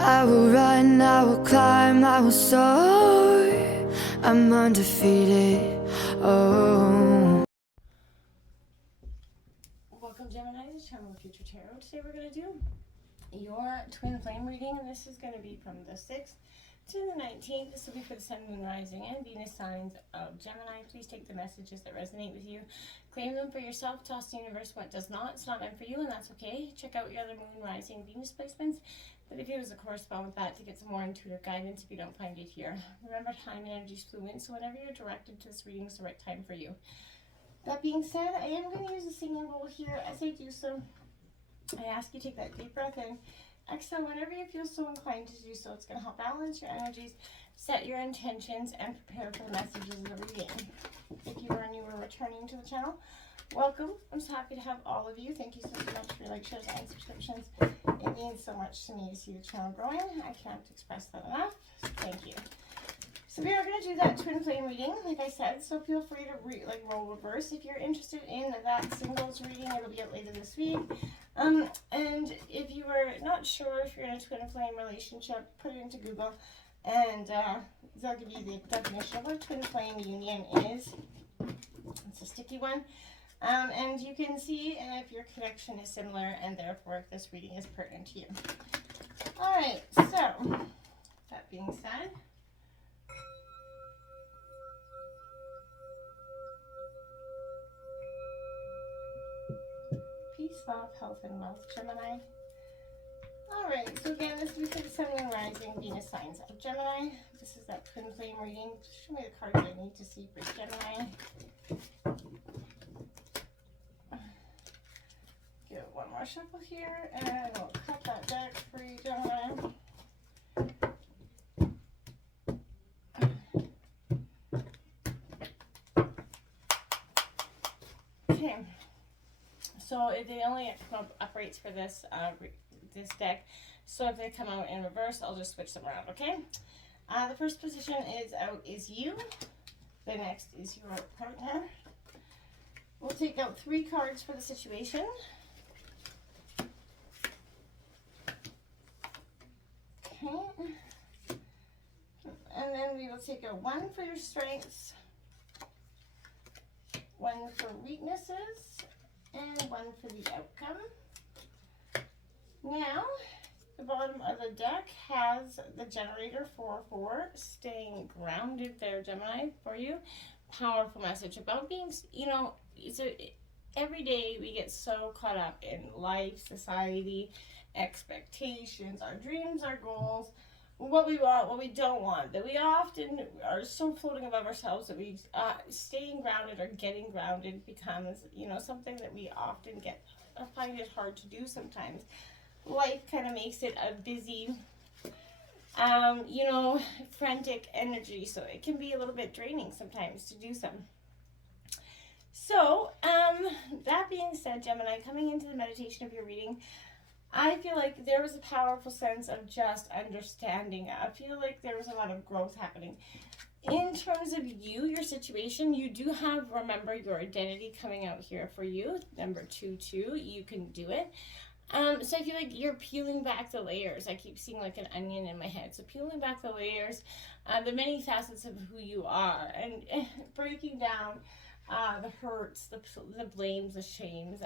I will run, I will climb, I will soar. I'm undefeated. Oh. Welcome, Gemini, to Channel of Future Tarot. Today we're going to do your twin flame reading, and this is going to be from the 6th to the 19th. This will be for the Sun, Moon, Rising, and Venus signs of Gemini. Please take the messages that resonate with you, claim them for yourself, toss the universe what does not. It's not meant for you, and that's okay. Check out your other Moon, Rising, Venus placements that if it was to correspond with that to get some more intuitive guidance if you don't find it here. Remember, time and energy is fluid, so whenever you're directed to this reading is the right time for you. That being said, I am going to use a singing bowl here. As I do so, I ask you to take that deep breath in. Exhale whenever you feel so inclined to do so. It's going to help balance your energies, set your intentions, and prepare for the messages of the reading. If you are new or returning to the channel, welcome. I'm so happy to have all of you. Thank you so much for your likes, shares, and subscriptions. It means so much to me to see the channel growing. I can't express that enough. So thank you. So we are going to do that twin flame reading, like I said, so feel free to roll reverse. If you're interested in that singles reading, it'll be out later this week. And if you are not sure if you're in a twin flame relationship, put it into Google, and they'll give you the definition of what a twin flame union is. It's a sticky one. And you can see if your connection is similar, and therefore if this reading is pertinent to you. All right, so that being said, peace, love, health, and wealth, Gemini. Alright, so again, this is for the Sun, Moon, Rising, Venus signs of Gemini. This is that twin flame reading. Show me the cards I need to see for Gemini. Give it one more shuffle here, and we'll cut that deck for you, Gemini. Okay. So they only come up rates for this this deck. So if they come out in reverse, I'll just switch them around, okay? The first position is out is you. The next is your partner. We'll take out 3 cards for the situation. Okay. And then we will take out 1 for your strengths, 1 for weaknesses, and 1 for the outcome. Now, the bottom of the deck has the generator 4-4 staying grounded there, Gemini, for you. Powerful message about being, you know, every day we get so caught up in life, society, expectations, our dreams, our goals, what we want, what we don't want, that we often are so floating above ourselves that we staying grounded or getting grounded becomes, you know, something that we often find it hard to do sometimes. Life kind of makes it a busy, you know, frantic energy, so it can be a little bit draining sometimes to do some. So, that being said, Gemini, coming into the meditation of your reading, I feel like there was a powerful sense of just understanding. I feel like there was a lot of growth happening. In terms of you, your situation, you do have, remember, your identity coming out here for you. Number 2, you can do it. So I feel like you're peeling back the layers. I keep seeing like an onion in my head. So peeling back the layers, the many facets of who you are, and breaking down the hurts, the blames, the shames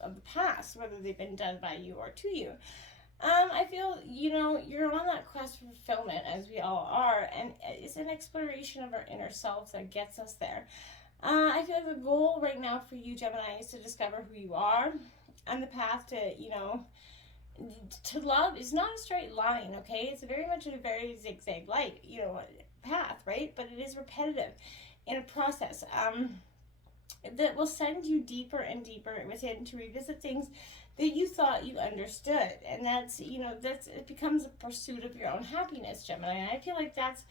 of the past, whether they've been done by you or to you. I feel, you know, you're on that quest for fulfillment, as we all are, and it's an exploration of our inner self that gets us there. I feel like the goal right now for you, Gemini, is to discover who you are, and the path to, you know, to love is not a straight line, okay? It's very much a very zigzag light, you know, path, right? But it is repetitive in a process that will send you deeper and deeper within to revisit things that you thought you understood. And that's, you know, it becomes a pursuit of your own happiness, Gemini. And I feel like that's,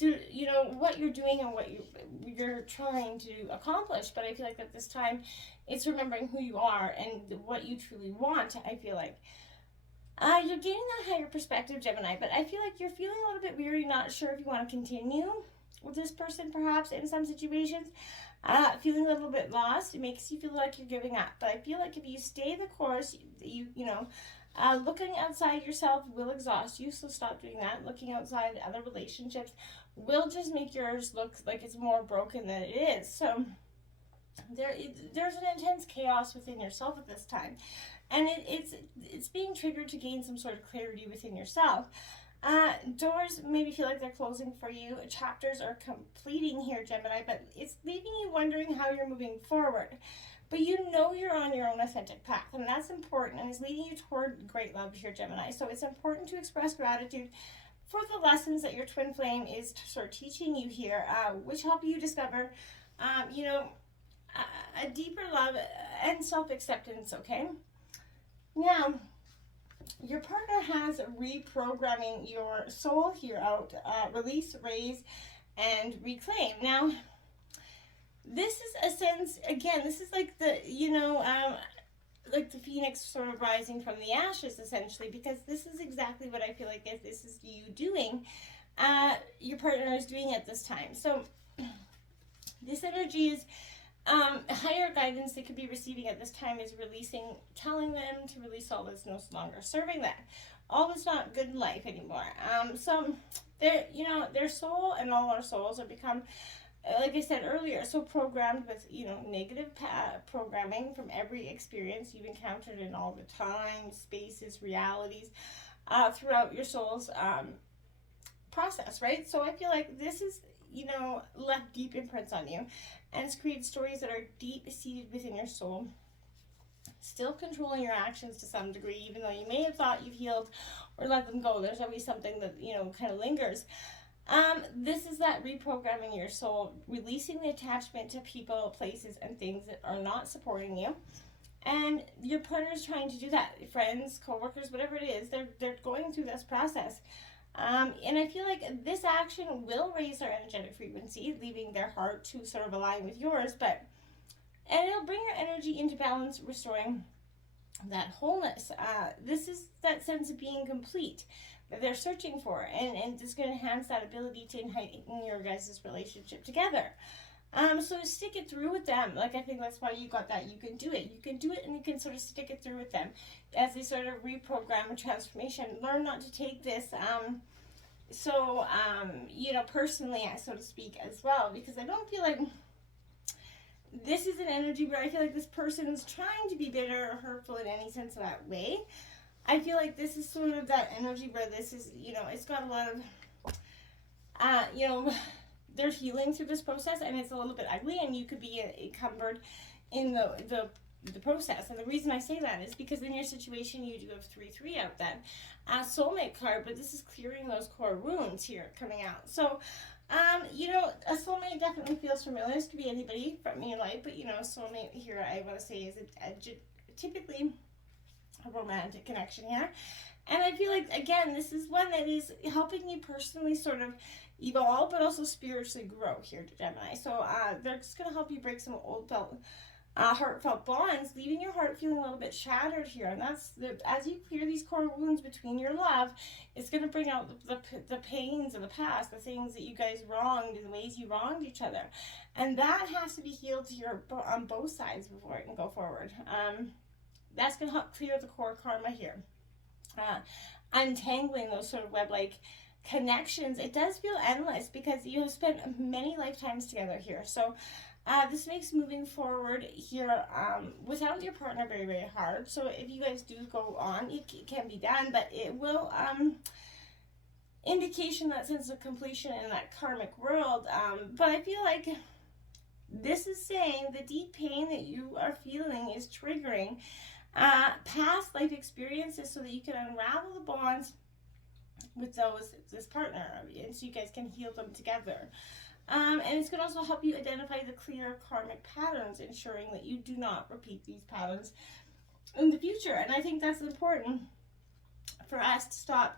you know, what you're doing and what you're trying to accomplish. But I feel like at this time, it's remembering who you are and what you truly want, I feel like. You're gaining that higher perspective, Gemini, but I feel like you're feeling a little bit weary, not sure if you want to continue with this person, perhaps, in some situations. Feeling a little bit lost, it makes you feel like you're giving up. But I feel like if you stay the course, you know, Looking outside yourself will exhaust you, so stop doing that. Looking outside other relationships will just make yours look like it's more broken than it is. So there's an intense chaos within yourself at this time, and it's being triggered to gain some sort of clarity within yourself. Doors maybe feel like they're closing for you. Chapters are completing here, Gemini, but it's leaving you wondering how you're moving forward. But you know you're on your own authentic path, and that's important, and is leading you toward great love here, Gemini. So it's important to express gratitude for the lessons that your twin flame is sort of teaching you here, which help you discover, a deeper love and self-acceptance, okay? Now, your partner has reprogramming your soul here out, release, raise, and reclaim. Now, this is a sense, again, this is like the, like the phoenix sort of rising from the ashes, essentially, because this is exactly what I feel like if this is you doing, your partner is doing at this time. So this energy is higher guidance they could be receiving at this time is releasing, telling them to release all that's no longer serving them, all that's not good in life anymore. So their soul and all our souls are become, like I said earlier, so programmed with, negative programming from every experience you've encountered in all the time, spaces, realities, throughout your soul's process, right? So I feel like this is, left deep imprints on you, and it's created stories that are deep seated within your soul, still controlling your actions to some degree, even though you may have thought you've healed or let them go. There's always something that, kind of lingers. This is that reprogramming your soul, releasing the attachment to people, places, and things that are not supporting you. And your partner is trying to do that. Friends, coworkers, whatever it is, they're going through this process. And I feel like this action will raise their energetic frequency, leaving their heart to sort of align with yours, and it'll bring your energy into balance, restoring that wholeness. This is that sense of being complete that they're searching for, and it's going to enhance that ability to heighten your guys' relationship together. So stick it through with them. Like, I think that's why you got that. You can do it. You can do it, and you can sort of stick it through with them as they sort of reprogram a transformation. Learn not to take this personally, so to speak, as well, because I don't feel like this is an energy where I feel like this person's trying to be bitter or hurtful in any sense of that way. I feel like this is sort of that energy where this is, it's got a lot of, they're healing through this process, and it's a little bit ugly, and you could be encumbered in the process. And the reason I say that is because in your situation you do have 3-3 out then, a soulmate card, but this is clearing those core wounds here coming out. So a soulmate definitely feels familiar. This could be anybody from your life, but soulmate here I want to say is typically a romantic connection here. And I feel like, again, this is one that is helping you personally sort of evolve, but also spiritually grow here, Gemini. So they're just going to help you break some old heartfelt bonds, leaving your heart feeling a little bit shattered here. And that's as you clear these core wounds between your love, it's going to bring out the pains of the past, the things that you guys wronged, and the ways you wronged each other. And that has to be healed here on both sides before it can go forward. That's going to help clear the core karma here. Untangling those sort of web-like connections. It does feel endless because you have spent many lifetimes together here. So this makes moving forward here without your partner very, very hard. So if you guys do go on, it can be done, but it will indication that sense of completion in that karmic world. But I feel like this is saying the deep pain that you are feeling is triggering past life experiences so that you can unravel the bonds with this partner, and so you guys can heal them together. And it's going to also help you identify the clear karmic patterns, ensuring that you do not repeat these patterns in the future. And I think that's important for us to stop,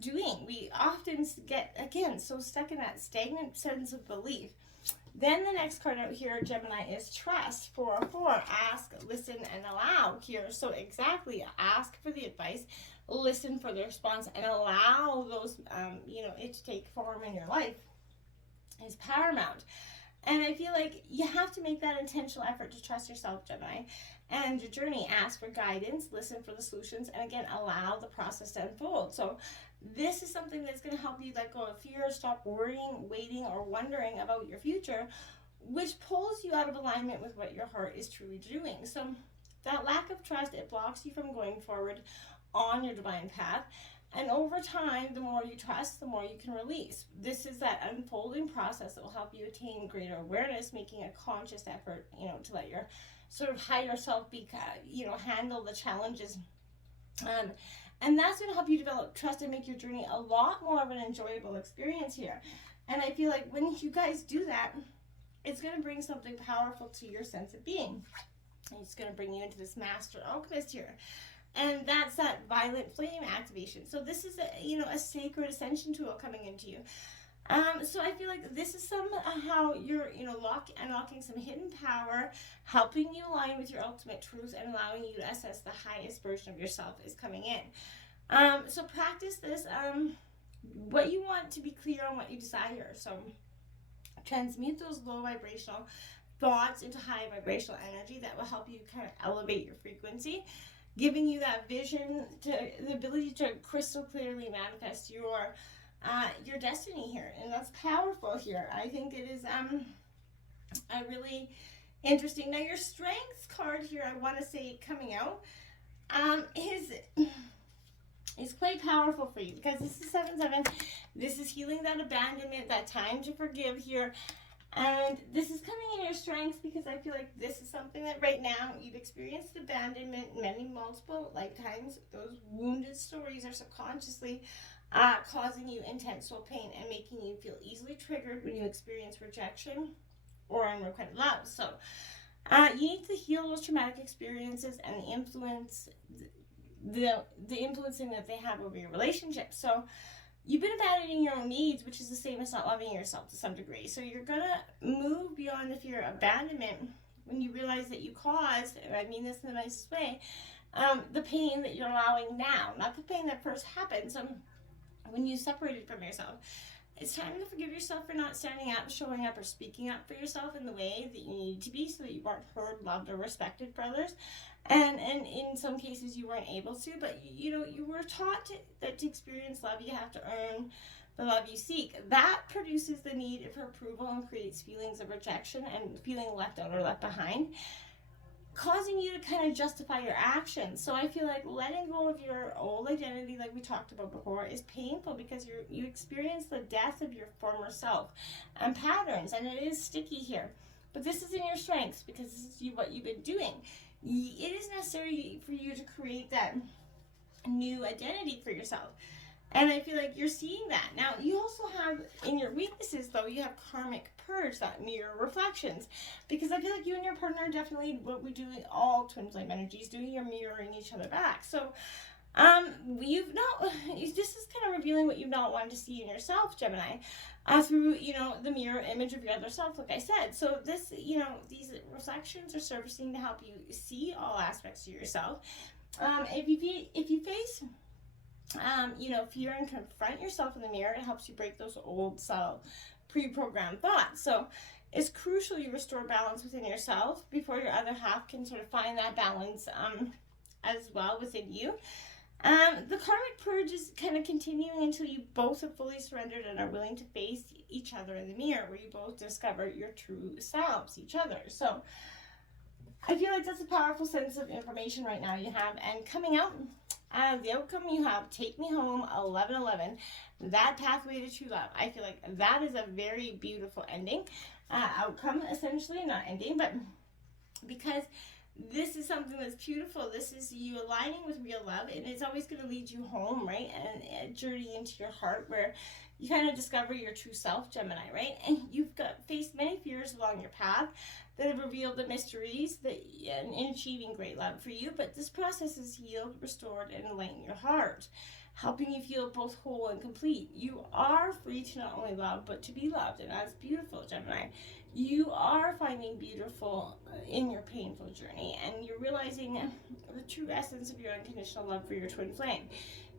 doing. We often get, again, so stuck in that stagnant sense of belief. Then the next card out here, Gemini, is trust. 404, ask, listen, and allow here. So exactly, ask for the advice, listen for the response, and allow those, it to take form in your life is paramount. And I feel like you have to make that intentional effort to trust yourself, Gemini. and your journey. Ask for guidance, listen for the solutions, and again, allow the process to unfold. So this is something that's going to help you let go of fear, stop worrying, waiting, or wondering about your future, which pulls you out of alignment with what your heart is truly doing. So that lack of trust, it blocks you from going forward on your divine path. And over time, the more you trust, the more you can release. This is that unfolding process that will help you attain greater awareness, making a conscious effort, to let your sort of higher self be, handle the challenges. And that's going to help you develop trust and make your journey a lot more of an enjoyable experience here. And I feel like when you guys do that, it's going to bring something powerful to your sense of being. It's going to bring you into this master alchemist here. And that's that violet flame activation. So this is a sacred ascension tool coming into you. So I feel like this is somehow you're unlocking some hidden power, helping you align with your ultimate truth, and allowing you to assess the highest version of yourself is coming in. So practice this. What you want to be clear on what you desire. So transmute those low vibrational thoughts into high vibrational energy that will help you kind of elevate your frequency, giving you that vision, the ability to crystal clearly manifest your destiny here. And that's powerful here. I think it is a really interesting. Now your strengths card here, I want to say coming out, is quite powerful for you, because this is 7-7. This is healing that abandonment, that time to forgive here. And this is coming in your strengths because I feel like this is something that right now you've experienced abandonment multiple lifetimes. Those wounded stories are subconsciously causing you intense soul pain and making you feel easily triggered when you experience rejection or unrequited love. So you need to heal those traumatic experiences and the influencing that they have over your relationship. So you've been abandoning your own needs, which is the same as not loving yourself to some degree. So you're going to move beyond the fear of abandonment when you realize that you caused, and I mean this in the nicest way, the pain that you're allowing now, not the pain that first happened. So when you separated from yourself, it's time to forgive yourself for not standing up, showing up, or speaking up for yourself in the way that you need to be so that you weren't heard, loved, or respected for others. And in some cases you weren't able to, but you were taught that to experience love, you have to earn the love you seek. That produces the need for approval and creates feelings of rejection and feeling left out or left behind, causing you to kind of justify your actions. So I feel like letting go of your old identity, like we talked about before, is painful because you experience the death of your former self and patterns, and it is sticky here. But this is in your strengths because this is what you've been doing. It is necessary for you to create that new identity for yourself. And I feel like you're seeing that. Now, you also have, in your weaknesses, though, you have karmic purge, that mirror reflections. Because I feel like you and your partner are definitely, what we do in all twin flame energies, doing, you're mirroring each other back. So, this is kind of revealing what you've not wanted to see in yourself, Gemini, through, the mirror image of your other self, like I said. So this, these reflections are servicing to help you see all aspects of yourself. If you face fear and confront yourself in the mirror, it helps you break those old pre-programmed thoughts. So it's crucial you restore balance within yourself before your other half can sort of find that balance as well within you. The karmic purge is kind of continuing until you both have fully surrendered and are willing to face each other in the mirror, where you both discover your true selves, each other. So I feel like that's a powerful sense of information right now you have. And coming out, the outcome you have, Take Me Home, 11/11, that pathway to true love. I feel like that is a very beautiful ending, outcome, essentially, not ending, but because this is something that's beautiful. This is you aligning with real love, and it's always going to lead you home, right? And a journey into your heart where you kind of discover your true self, Gemini, right? And you've faced many fears along your path that have revealed the mysteries in achieving great love for you. But this process has healed, restored, and enlightened your heart, helping you feel both whole and complete. You are free to not only love, but to be loved. And that's beautiful, Gemini. You are finding beautiful in your painful journey, and you're realizing the true essence of your unconditional love for your twin flame.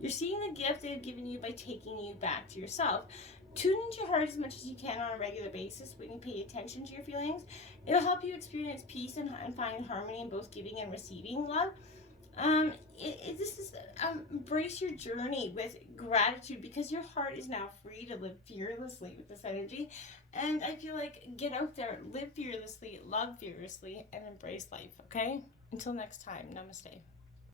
You're seeing the gift they've given you by taking you back to yourself. Tune into your heart as much as you can on a regular basis when you pay attention to your feelings. It'll help you experience peace and find harmony in both giving and receiving love. Embrace your journey with gratitude, because your heart is now free to live fearlessly with this energy. And I feel like, get out there, live fearlessly, love fearlessly, and embrace life, okay? Until next time, namaste.